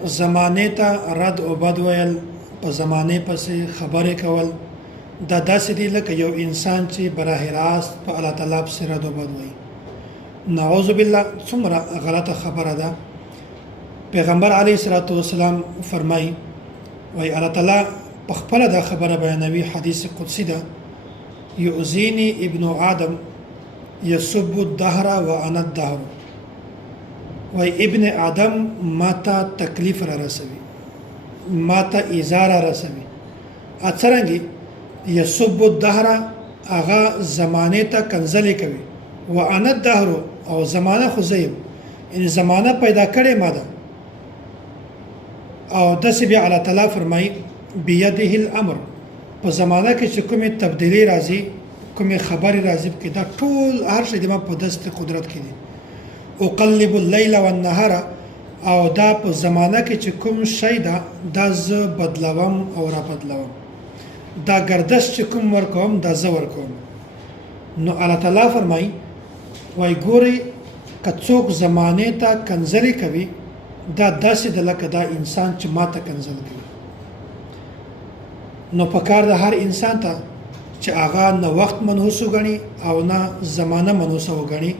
زمانه ته رد او بد ویل په زمانه پسې خبرې کول دا داسې دي لکه یو انسان چې براه راست په الله تعالی پسې رد او بد وایي. نعوذ بالله څومره غلطه خبره ده. پیغمبر علیه الصلاۃ والسلام فرمایي وای الله تعالی په خپل دا خبره بیانوي، حدیث قدسی ده، یؤذینی ابن آدم یسب الدهر وانا الدهر. وای ابن آدم ماته تکلیف را رسوي، ماته ایزا را رسوي. اڅرنګي یسب الدهر اغا زمانه ته کنځلې کوي، وانا الدهر او زمانه خو زیم ان زمانه پیدا کړې ما ده. او داسې بیا الله تعالی فرمایي بيده الامر، په زمانه کې چې کومه تبدیلی راځي، کومه خبري راځي، کې دا ټول هر شی د ما په دست قدرت کې دي. اقلب الليل والنهار، او دا په زمانه کې چې کوم شی دا ز بدلوم او را بدلوم، دا گردش چې کوم ورکوم دا ز ورکوم. نو الله تعالی فرمایي وای ګوري کڅوک زمانه ته کنځلې کوي دا داسې د لکه دا انسان چې ماته کنځل کوي. نو پکار د هر انسان ته چې هغه نه وخت منحوس وګڼي او نه زمانه منحوس وګڼي.